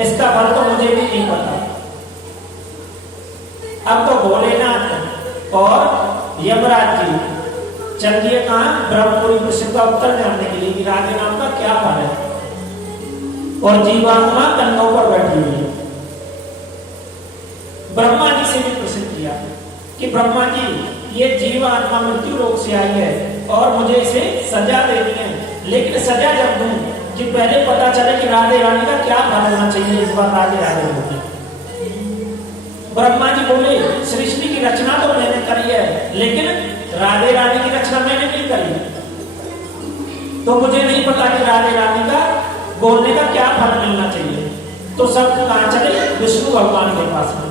इसका फल तो मुझे भी नहीं पता। अब तो भोलेनाथ और यमराज जी चल दिए कहां ब्रह्मपुरी प्रश्न का उत्तर जानने के लिए कि राधे नाम का क्या फल है, और जीवात्मा कन्नों पर बैठी हुई है। ब्रह्मा जी से भी प्रश्न किया कि ब्रह्मा जी ये जीवात्मा मृत्यु रोग से आई है और मुझे इसे सजा देनी है, लेकिन सजा जब दूं कि पहले पता चले कि राधे रानी का क्या फल होना चाहिए, इस बार राधे राधे होगी। ब्रह्मा जी बोले सृष्टि की रचना तो मैंने करी है, लेकिन राधे रानी की रचना मैंने नहीं करी, तो मुझे नहीं पता कि राधे रानी का बोलने का क्या फल मिलना चाहिए। तो सब कहां चले? विष्णु भगवान के पास में,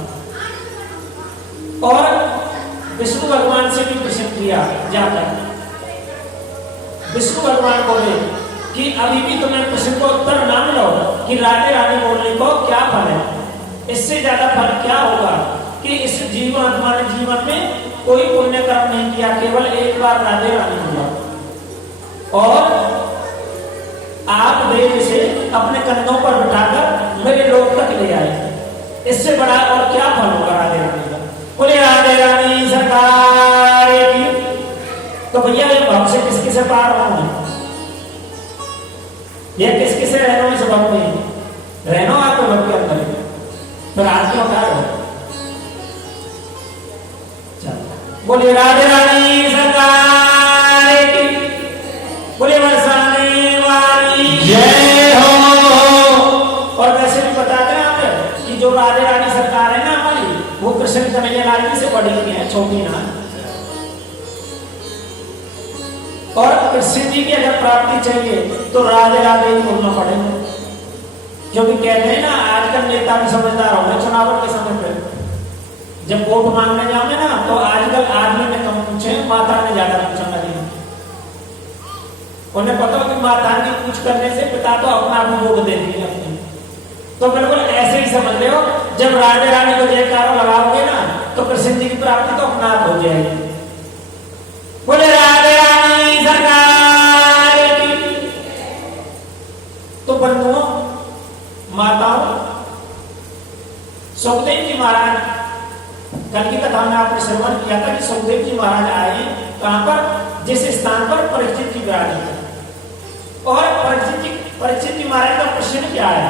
और विष्णु भगवान से भी प्रश्न किया जाकर। विष्णु भगवान बोले कि अभी भी तुम्हें प्रश्न को उत्तर ना मिलो कि राधे रानी बोलने को क्या फल है, इससे ज्यादा फल क्या होगा कि इस जीवात्मा ने जीवन में कोई पुण्य कर्म नहीं किया, केवल एक बार राधे रानी बोला और आप देव से अपने कंधों पर बिठाकर मेरे लोक तक ले आए, इससे बड़ा और क्या फल होगा राधे रानी का। बोले राधे रानी सरकार की। तो भैया ये भव से किस किसे पार होना है, ये किस किसे रहना इस भव में, रहना आपको भव के अंदर, फिर आज क्यों क्या है। बोले राधे रानी सरकार की, बोले बरसाने वाली जय हो। और वैसे भी बता दें आप कि जो राधे रानी सरकार है ना हमारी, वो कृष्ण कन्हैया लाल जी से बड़ी है, छोटी ना। और कृष्ण जी की अगर प्राप्ति चाहिए तो राधे राधे ही बोलना पड़ेगा, क्योंकि कहते हैं ना आजकल नेता भी समझदार हो गए। चुनाव के समय पे जब वोट मांगने जाओगे ना तो आजकल आदमी ने कम पूछे, माता ने ज्यादा पूछा लगे। उन्हें पता हो कि माता की पूछ करने से पिता तो अपना आप वोट दे देंगे अपने। तो बिल्कुल ऐसे ही समझ लो, जब राधे रानी को जयकारा लगाओगे ना तो कृष्ण जी की प्राप्ति तो अपना आप हो जाएगी। बोले राधे रानी सरकार की। तो बंधुओं माताओं, सुखदेव जी महाराज, कल की कथा में आपने श्रवण किया था कि सुखदेव जी महाराज आए कहां पर, जिस स्थान पर परीक्षित जी विराजे थे। और परीक्षित जी महाराज का प्रश्न क्या है?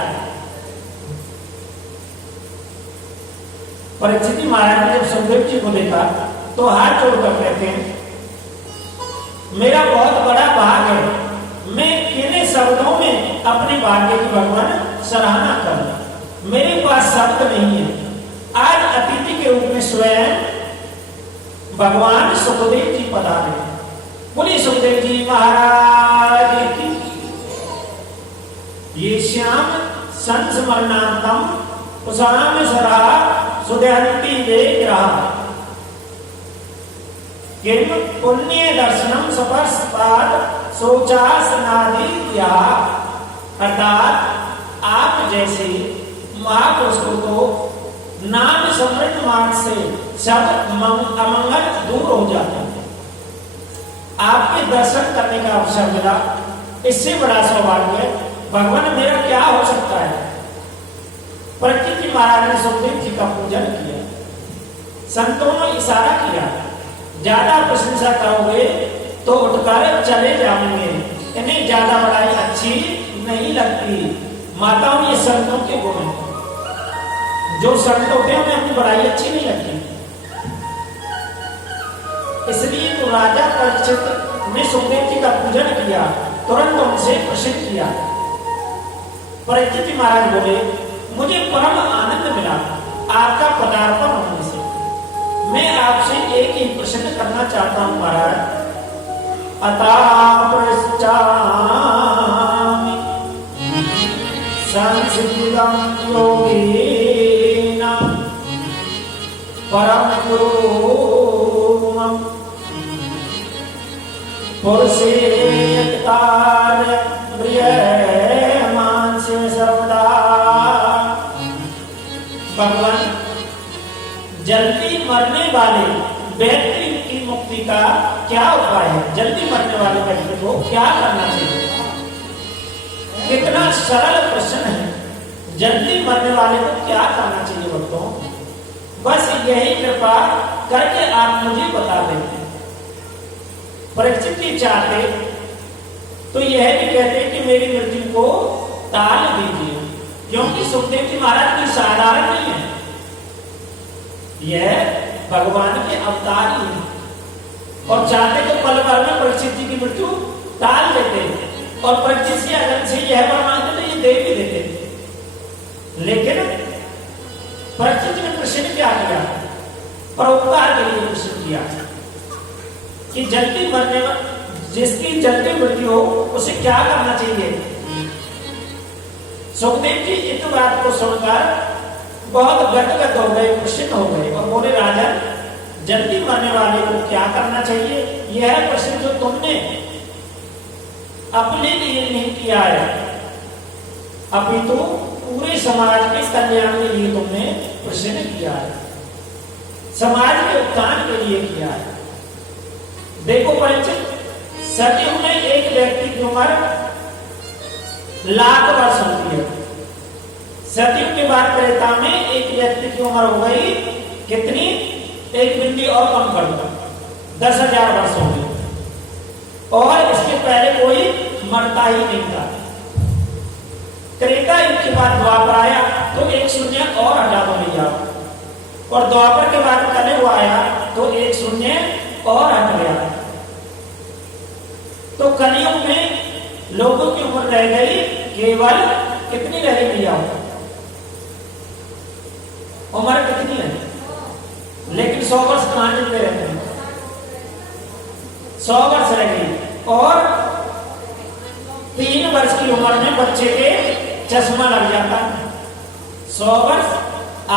परीक्षित जी महाराज ने जब सुखदेव जी को देखा तो हाथ जोड़कर कहते हैं, मेरा बहुत बड़ा भाग है, मैं किन्हीं शब्दों में अपने भाग्य की भगवान सराहना करूं, मेरे पास शब्द नहीं है। आज अतिथि के रूप में स्वयं भगवान सुखदेव जी पधारे। बोलिए सुखदेव जी महाराज की। ये श्याम संस्मरणार्थम उसाम सरा सुदयंती विग्रह किम पुण्य दर्शनम स्पर्शपाद शोचासनादि दिया। अर्थात आप जैसे महापुरुषों को नाम समृद्ध मार्ग से सब अमंगल दूर हो जाता है। आपके दर्शन करने का अवसर मिला, इससे बड़ा सौभाग्य भगवान मेरा क्या हो सकता है। परीक्षित जी महाराज ने सुखदेव जी का पूजन किया, संतों ने इशारा किया, ज्यादा प्रशंसा करोगे तो उठकर चले जाएंगे, इन्हें ज्यादा बड़ाई अच्छी नहीं लगती। माताओं ये संतों के गुण हैं, जो संत होते हैं उन्हें अपनी बड़ाई अच्छी नहीं लगती। इसलिए तो राजा परीक्षित ने सुखदेव जी का पूजन किया, तुरंत उनसे प्रश्न किया। परीक्षित महाराज बोले, मुझे परम आनंद मिला आपका पदार्पण होने से। मैं आपसे एक ही प्रश्न करना चाहता हूं महाराज। अतः पृच्छामि संसिद्धं योगेन परम गुरुम् पुरुषेत्कार प्रियमांस्य सर्वदा। भगवान, जल्दी मरने वाले व्यक्ति की मुक्ति का क्या उपाय है? जल्दी मरने वाले व्यक्ति को क्या करना चाहिए? कितना सरल प्रश्न है। जल्दी मरने वाले को क्या करना चाहिए भक्तों? बस यही कृपा करके आप मुझे बता देते। परीक्षित जी चाहते तो यह भी कहते कि मेरी मृत्यु को टाल दीजिए, क्योंकि सुखदेव जी महाराज कोई साधारण नहीं है, यह भगवान के अवतार ही है। और चाहते तो पल भर में परीक्षित जी की मृत्यु टाल देते, और परीक्षित जी अगर से यह वर मांगते तो ये दे भी देते। लेकिन परीक्षित जी ने प्रश्न क्या किया? परोपकार के लिए प्रश्न किया कि जल्दी मरने जिसकी जल्दी मृत्यु हो उसे क्या करना चाहिए। सुखदेव जी इस बात को सुनकर बहुत गदगद हो गए, प्रसन्न हो गए और बोले, राजन, जल्दी मरने वाले को क्या करना चाहिए? यह प्रश्न जो तुमने अपने लिए नहीं किया है, अपितु पूरे समाज के कल्याण के लिए तुमने प्रश्न किया है, समाज के उत्थान के लिए किया है। देखो परीक्षित, सतयुग में एक व्यक्ति की उम्र लाख वर्ष होती है। सतयुग के बाद त्रेता में एक व्यक्ति की उम्र हो गई कितनी? एक बिंदी और कम कर दो, 10,000 वर्ष हो गई। और इसके पहले कोई मरता ही नहीं था। त्रेता युग के बाद द्वापर आया तो एक शून्य और हटा दो भैया, और द्वापर के बाद कलयुग आया तो एक शून्य और हट गया। तो कलयुग में लोगों की उम्र रह गई केवल कितनी रह गई भैया? उम्र कितनी है? लेकिन 100 वर्ष कहां जिंदे रहते हैं? 100 वर्ष रह गई। और 3 वर्ष की उम्र में बच्चे के चश्मा लग जाता है। 100 वर्ष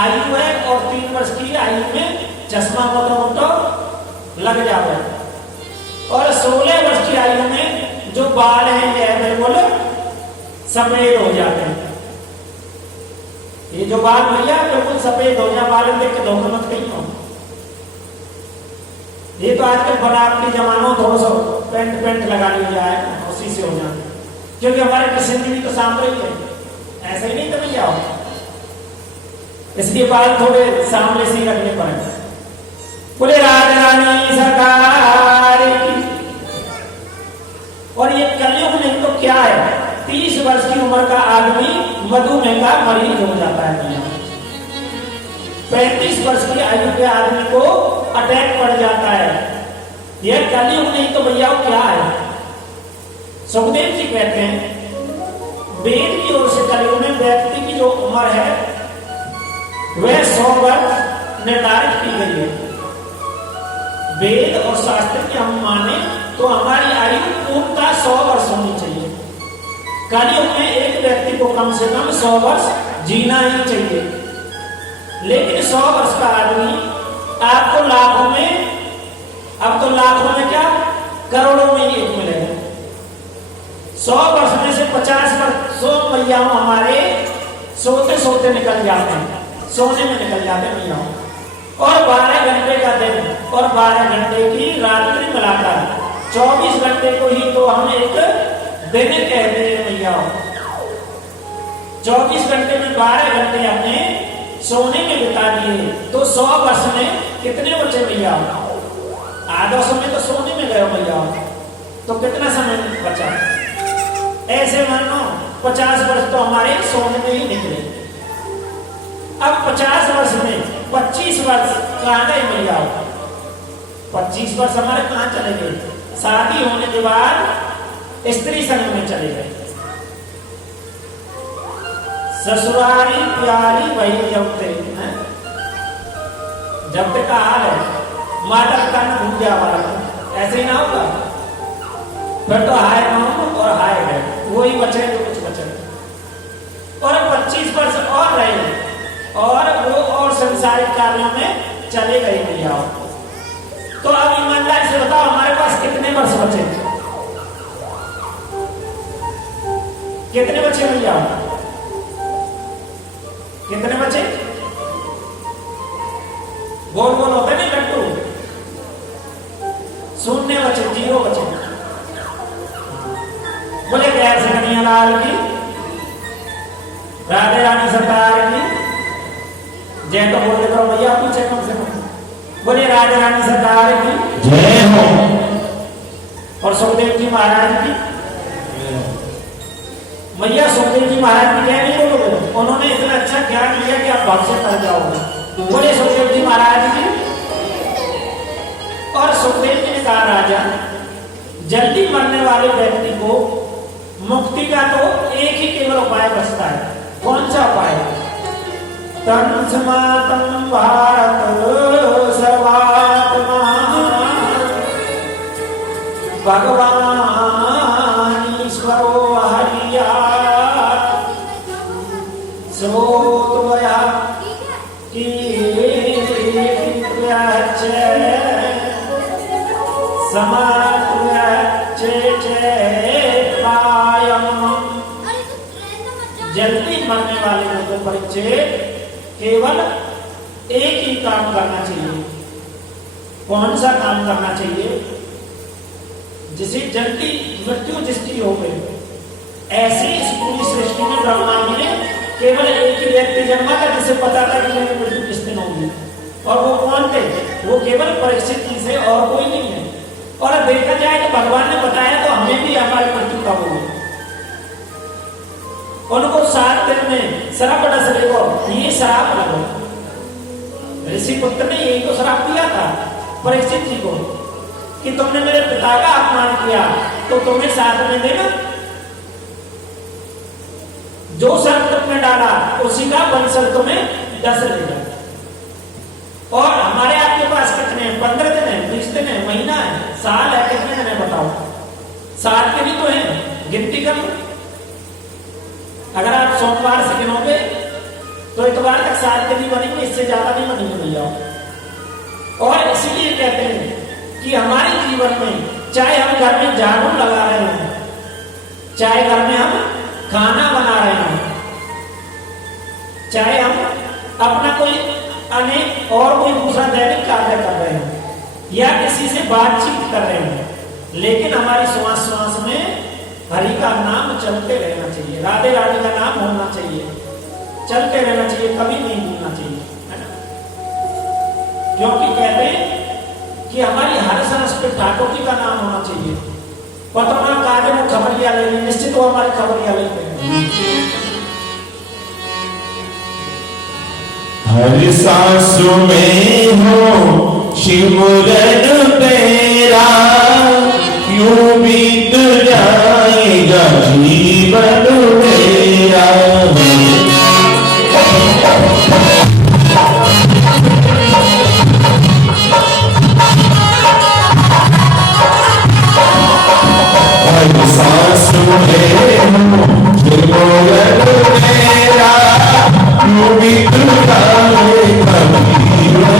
आयु है और 3 वर्ष की आयु में चश्मा मोटो लग जाता है। और 16 वर्ष की आयु में जो बाल हैं यह बिल्कुल सफेद हो जाते हैं। ये जो बाल भैया बिल्कुल सफेद हो जाए, बाल देख के धोखा मत कहीं हो। ये तो आजकल बनावटी जमानों, थोड़ा सा पेंट लगा लिया जाए उसी से हो जाए, क्योंकि हमारे किशन भी तो सांवरे ही है, ऐसा ही नहीं तो भैया हो। इसलिए बाल थोड़े सांवले से ही रखने पड़ेंगे। बोले राजा रानी सरकार की। और ये कलयुग नहीं तो क्या है? 30 वर्ष की उम्र का आदमी मधुमेह का मरीज हो जाता है। 35 वर्ष की आयु के आदमी को अटैक पड़ जाता है। यह कलयुग नहीं तो भैया क्या है? सुखदेव जी कहते हैं वेद की ओर से कलयुग में व्यक्ति की जो उम्र है वह 100 वर्ष निर्धारित की गई है। वेद और शास्त्र की हम माने तो हमारी आयु पूर्णतः 100 वर्ष होनी चाहिए। कलयुग में एक व्यक्ति को कम से कम 100 वर्ष जीना ही चाहिए। लेकिन 100 वर्ष का आदमी आपको लाखों में, अब तो लाखों में क्या करोड़ों में ही एक मिलेगा। 100 वर्ष में से 50 वर्ष 100 मैयाओं हमारे सोते सोते निकल जाते हैं, सोने में निकल जाते हैं मैयाओं। और 12 घंटे का दिन और 12 घंटे की रात्रि मिलाकर 24 घंटे को ही तो हम एक दिन कहते हैं मैयाओं। 24 घंटे में 12 घंटे हमने सोने में बिता दिए तो 100 वर्ष में कितने बचे भैया? आधा समय तो सोने में गए भैया, तो कितना समय बचा? ऐसे मानो 50 वर्ष तो हमारे सोने में ही निकले। अब 50 वर्ष में 25 वर्ष कहां गए भैया? 25 वर्ष हमारे कहां चले गए? शादी होने के बाद स्त्री संग में चले गए। ससुरारी प्यारी वही जब तक का हाल है, माता पिता ने भूल गया वाला, ऐसे ही ना होगा। फिर तो हाय माम और हाय है, वही बचे जो कुछ बचे। और 25 वर्ष और रहे और वो और संसारिक कार्यों में चले गए भैया। तो अब ईमानदारी से बताओ हमारे पास कितने वर्ष बचे? कितने बचे भैया? कितने बचे? गोल गोल होते नहीं लट्टू, शून्य बचे, 0 बचे। बोले गैर से लाल की राधे रानी सरकार की जय। तो बोल देता हूँ भैया पीछे कम से कम बोले राधे रानी सरकार की जय हो। और सुखदेव जी महाराज की मैया। सुखदेव जी महाराज की जय नहीं बोलोगे? उन्होंने इतना अच्छा ज्ञान लिया कि आप भाव से तर जाओगे। बोले सुखदेव जी महाराज की। और सुखदेव जी ने कहा राजा जल्दी मरने वाले व्यक्ति को मुक्ति का तो एक ही केवल उपाय बचता है। कौन सा उपाय? तन समातम भारत सर्वात्मा भगवान ईश्वरो हरिया सोत्वया की जल्दी मरने वाले को तो परीक्षित केवल एक ही काम करना चाहिए। कौन सा काम करना चाहिए? जिसे जल्दी मृत्यु जिसकी हो गई, ऐसी इस पूरी सृष्टि में ब्रह्मा जी ने केवल एक ही व्यक्ति जन्मा था जिसे पता था कि मेरी मृत्यु किस दिन होगी। और वो कौन थे? वो केवल परीक्षित जी से और कोई नहीं है। और देखा जाए तो भगवान ने बताया तो हमें भी हमारी मृत्यु कब होगी। उनको 7 दिन में शराब डसरे को ये शराब लगो। ऋषि पुत्र ने यही तो शराब दिया था परीक्षित जी को कि तुमने मेरे पिता का अपमान किया तो तुम्हें 7 में देना। जो शर्त तुमने डाला उसी का वंशज तुम्हें डस लेगा। और हमारे आपके पास कितने हैं? 15 दिन है, 20 दिन है, महीना है, साल है, कितने दिन है बताओ? 7 के भी तो है, गिनती कर लो। अगर आप सोमवार से गिनोगे तो इतवार तक 7 के भी बनेंगे, इससे ज्यादा नहीं बनेंगे भैया। और इसीलिए कहते हैं कि हमारे जीवन में चाहे हम घर में झाड़ू लगा रहे हैं, चाहे घर में हम खाना बना रहे हैं, चाहे हम अपना कोई अनेक और कोई दूसरा दैनिक कार्य कर रहे हैं या किसी से बातचीत कर रहे हैं, लेकिन हमारी श्वास श्वास में हरि का नाम चलते रहना चाहिए, राधे रानी का नाम होना चाहिए, चलते रहना चाहिए, कभी नहीं भूलना चाहिए, है ना? क्योंकि कहते हैं कि हमारी हर सांस पे ठाकुर जी का नाम होना चाहिए। पतना कार्य में खबरिया लेंगे, निश्चित वो हमारी खबरिया लेते हैं। हर सांस में हो शिवरन तेरा, यूं बीत जाएगा जीवन मेरा। हर सांस में हो शिवरन तेरा, यूं बीत जाएगा जीवन मेरा।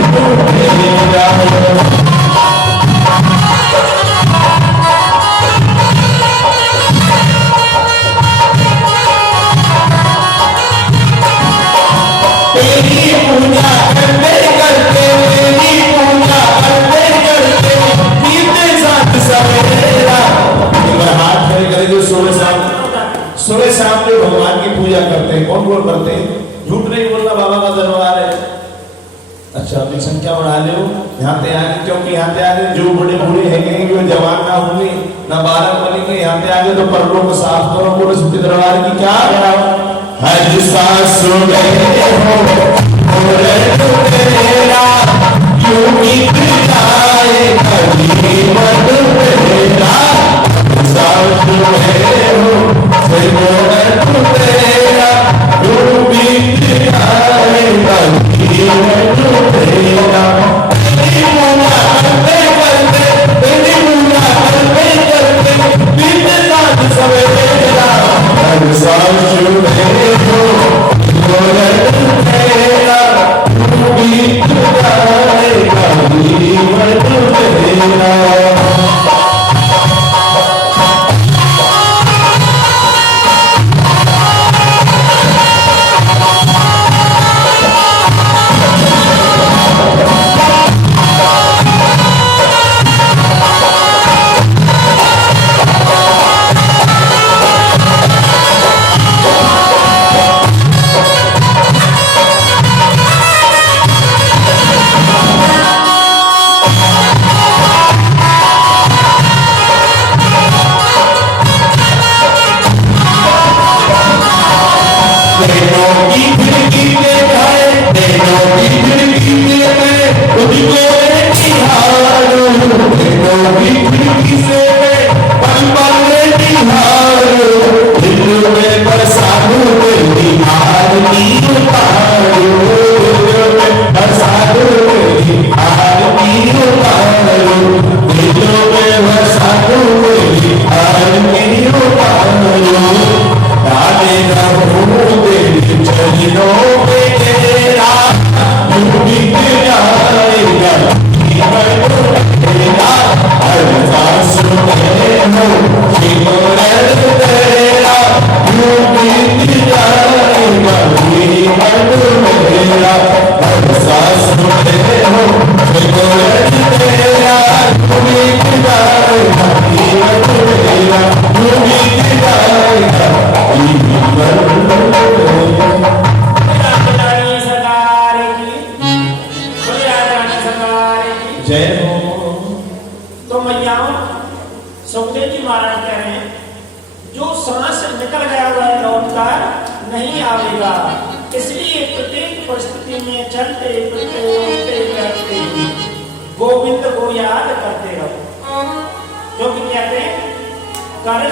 सुबह शाम जो भगवान की पूजा करते हैं, कौन कौन करते हैं? झूठ नहीं बोलना, बाबा का दरबार है। अच्छा अपनी संख्या बढ़ा लो यहाँ पे आगे, क्योंकि यहाँ पे आगे जो बड़े बूढ़े हैं जो जवान ना होंगे ना बालक बनेंगे, यहाँ पे आगे तो परलों को साफ करो, पूरे सुखी दरबार की क्या हज सांस जय हो। तो मैयाओं, सुखदेव जी महाराज कह रहे हैं जो सांस निकल गया वह लौट कर नहीं आवेगा, इसलिए प्रत्येक परिस्थिति में चलते फिरते उठते बैठते गोविंद को याद करते रहो। जो कि कहते हैं कर